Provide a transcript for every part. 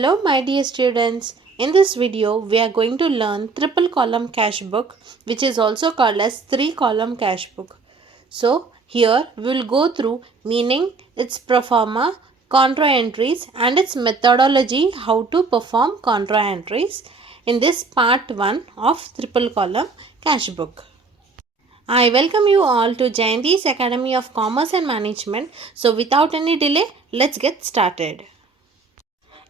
Hello my dear students, in this video we are going to learn triple column cash book, which is also called as three column cash book. So here we will go through meaning, its pro forma, contra entries and its methodology how to perform contra entries in this part 1 of triple column cash book. I welcome you all to Jayanthi's Academy of Commerce and Management. So without any delay, let's get started.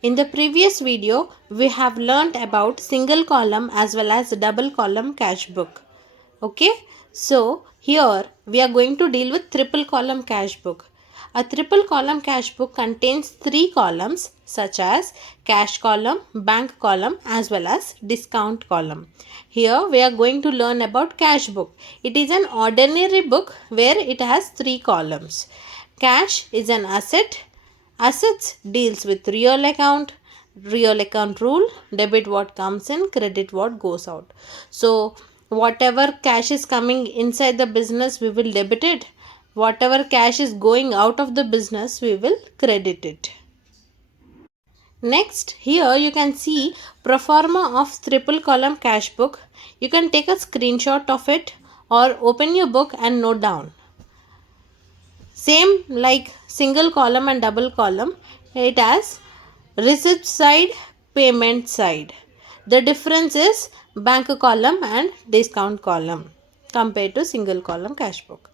In the previous video, we have learnt about single column as well as double column cash book. Okay, so here we are going to deal with triple column cash book. A triple column cash book contains three columns such as cash column, bank column as well as discount column. Here we are going to learn about cash book. It is an ordinary book where it has three columns. Cash is an asset. Assets deals with real account rule, debit what comes in, credit what goes out. So whatever cash is coming inside the business, we will debit it. Whatever cash is going out of the business, we will credit it. Next, here you can see pro forma of triple column cash book. You can take a screenshot of it or open your book and note down. Same like single column and double column, it has receipt side, payment side. The difference is bank column and discount column compared to single column cash book.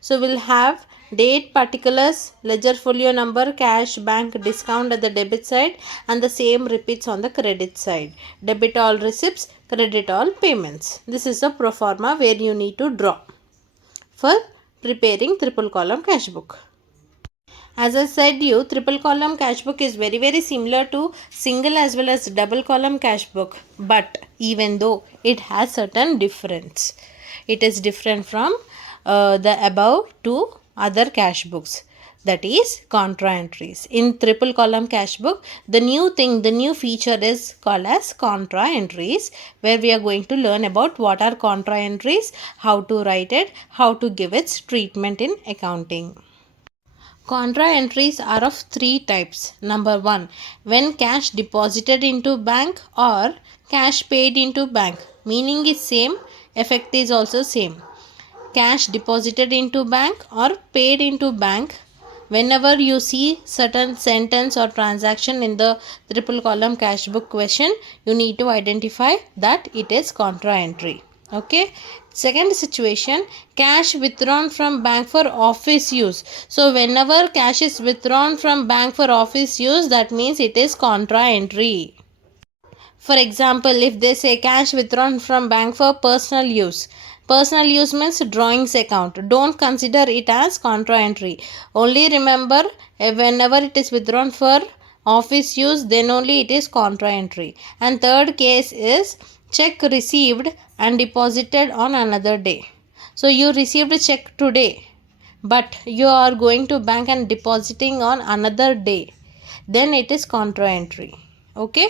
So we'll have date, particulars, ledger folio number, cash, bank, discount at the debit side, and the same repeats on the credit side. Debit all receipts, credit all payments. This is the pro forma where you need to draw for preparing triple column cash book. As I said you, triple column cash book is very similar to single as well as double column cash book, but even though it has certain difference, it is different from the above two other cash books, that is contra entries. In triple column cash book, the new feature is called as contra entries, where we are going to learn about what are contra entries, how to write it, how to give its treatment in accounting. Contra entries are of three types. Number 1, when cash deposited into bank or cash paid into bank. Meaning is same, effect is also same. Cash deposited into bank or paid into bank. Whenever you see certain sentence or transaction in the triple column cash book question, you need to identify that it is contra entry. Okay. Second situation, cash withdrawn from bank for office use. So whenever cash is withdrawn from bank for office use, that means it is contra entry. For example, if they say cash withdrawn from bank for personal use. Personal use means drawings account. Don't consider it as contra entry. Only remember, whenever it is withdrawn for office use, then only it is contra entry. And third case is check received and deposited on another day. So you received a check today, but you are going to bank and depositing on another day. Then it is contra entry. Okay.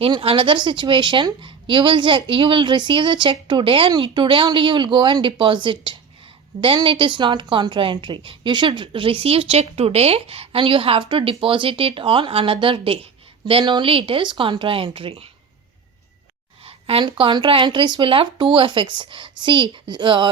In another situation, you will receive the check today and today only you will go and deposit. Then it is not contra entry. You should receive check today and you have to deposit it on another day. Then only it is contra entry. And contra entries will have two effects. See,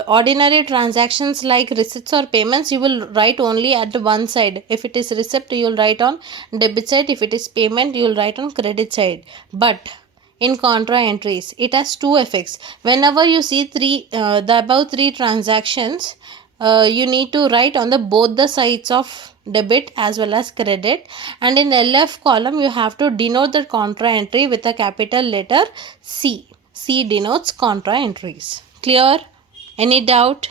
ordinary transactions like receipts or payments, you will write only at one side. If it is receipt, you will write on debit side. If it is payment, you will write on credit side. But in contra entries, it has two effects. Whenever you see the above three transactions, you need to write on the both the sides of debit as well as credit, and in LF column you have to denote the contra entry with a capital letter C. C denotes contra entries. Clear? Any doubt?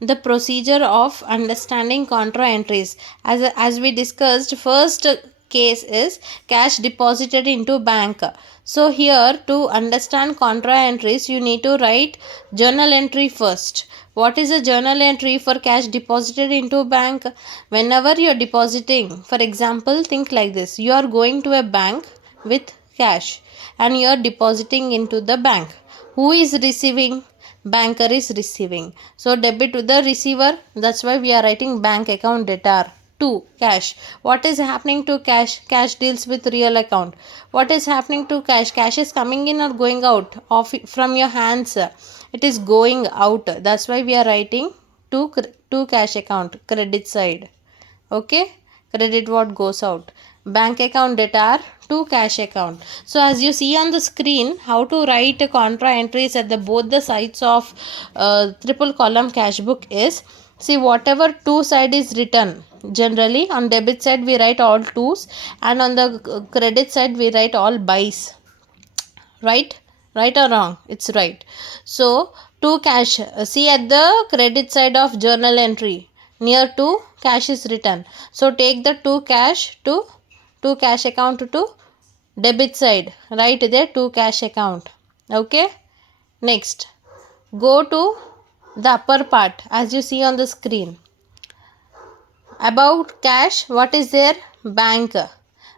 The procedure of understanding contra entries, as we discussed, first case is cash deposited into bank. So here, to understand contra entries, you need to write journal entry first. What is a journal entry for cash deposited into bank? Whenever you are depositing, for example, think like this: you are going to a bank with cash and you are depositing into the bank. Who is receiving? Banker is receiving. So debit to the receiver. That's why we are writing bank account debtor. to cash. What is happening to cash? Cash deals with real account. What is happening to cash? Cash is coming in or going out of from your hands. It is going out. That's why we are writing to cash account, credit side. Okay, credit what goes out. Bank account debtor to cash account. So as you see on the screen, how to write contra entries at the both the sides of triple column cash book is, see, whatever two side is written, generally on debit side we write all twos, and on the credit side we write all buys. Right or wrong? It's right. So to cash, see at the credit side of journal entry, near to cash is written. So take the to cash account to debit side, right there, to cash account. Okay, next go to the upper part. As you see on the screen, about cash, what is there? Bank.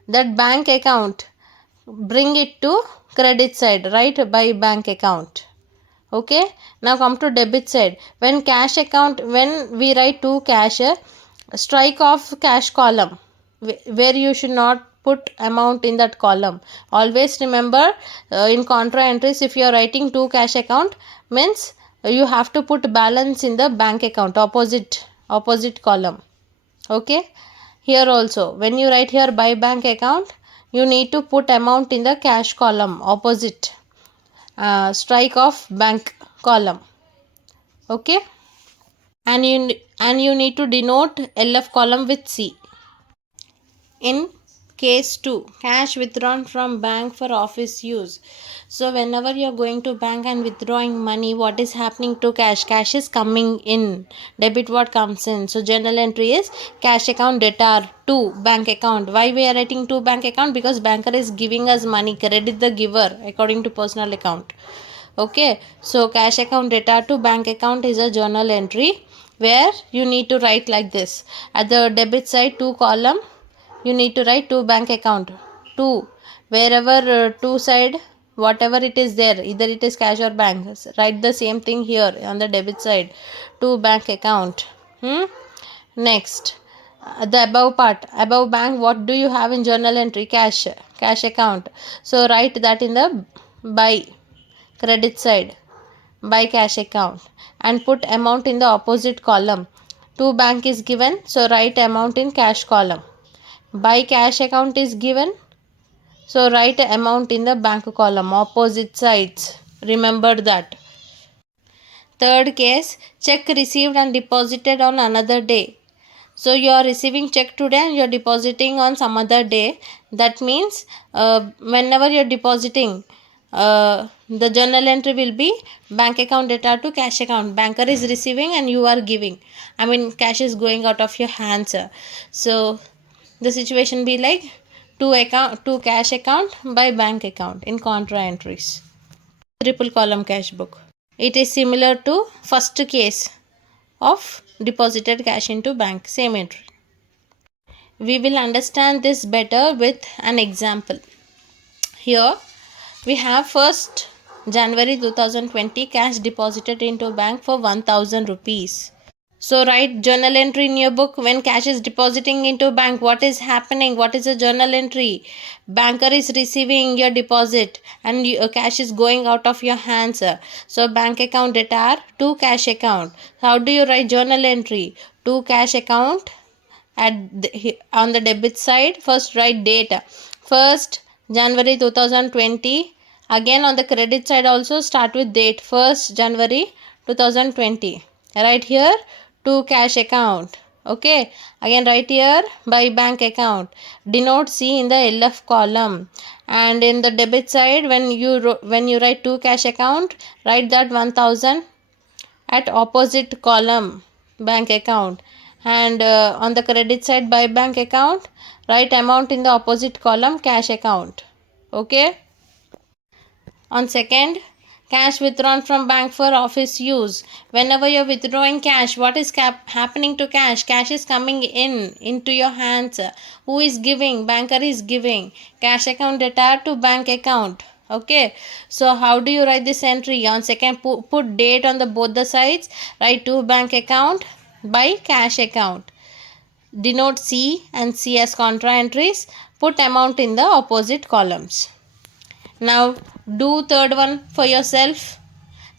That bank account, bring it to credit side, right, by bank account. Okay, now come to debit side. When cash account, when we write to cash, strike off cash column, where you should not put amount in that column. Always remember, in contra entries, if you are writing to cash account, means you have to put balance in the bank account, opposite column. Okay, here also when you write here by bank account, you need to put amount in the cash column, opposite, strike off bank column. Okay, and you need to denote LF column with C. In case 2, cash withdrawn from bank for office use. So whenever you are going to bank and withdrawing money, what is happening to cash? Cash is coming in, debit what comes in. So journal entry is cash account debtor to bank account. Why we are writing to bank account? Because banker is giving us money, credit the giver according to personal account. Okay, so cash account debtor to bank account is a journal entry where you need to write like this. At the debit side, two column, you need to write to bank account. To wherever two side, whatever it is there, either it is cash or bank, write the same thing here on the debit side, to bank account. Next, the above part, above bank, what do you have in journal entry? Cash account. So write that in the by credit side, by cash account, and put amount in the opposite column. To bank is given, so write amount in cash column. By cash account is given, so write amount in the bank column, opposite sides. Remember that. Third case, check received and deposited on another day. So you are receiving check today and you are depositing on some other day. That means whenever you are depositing, the journal entry will be bank account debtor to cash account. Banker is receiving and you are giving. I mean, cash is going out of your hands. So the situation be like to cash account by bank account in contra entries. Triple column cash book. It is similar to first case of deposited cash into bank, same entry. We will understand this better with an example. Here we have 1st January 2020, cash deposited into bank for 1000 rupees. So write journal entry in your book. When cash is depositing into bank, what is happening? What is a journal entry? Banker is receiving your deposit and cash is going out of your hands. So bank account debtor to cash account. How do you write journal entry? To cash account on the debit side. First write date, 1st January 2020. Again on the credit side also start with date, 1st January 2020. Right here to cash account. Okay, again write here by bank account. Denote C in the LF column, and in the debit side, when you write to cash account, write that 1000 at opposite column, bank account, and on the credit side by bank account, write amount in the opposite column, cash account. Okay. On 2nd, cash withdrawn from bank for office use. Whenever you're withdrawing cash, what is happening to cash? Cash is coming into your hands. Who is giving? Banker is giving. Cash account debtor to bank account. Okay, so how do you write this entry? On 2nd, put date on the both the sides. Write to bank account by cash account. denote C and C as contra entries. Put amount in the opposite columns. Now do third one for yourself.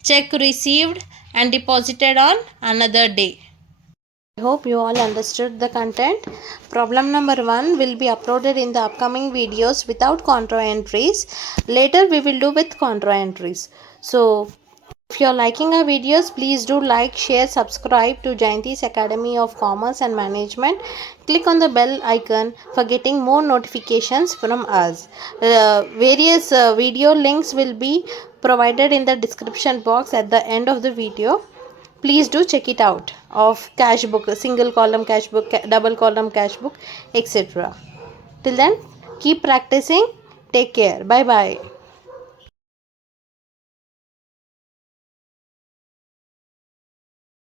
Check received and deposited on another day. I hope you all understood the content. Problem number 1 will be uploaded in the upcoming videos without contra entries. Later we will do with contra entries. So if you are liking our videos, please do like, share, subscribe to Jayanthi's Academy of Commerce and Management. Click on the bell icon for getting more notifications from us. Various video links will be provided in the description box at the end of the video. Please do check it out of cash book, single column cash book, double column cash book, etc. Till then, keep practicing. Take care. Bye bye.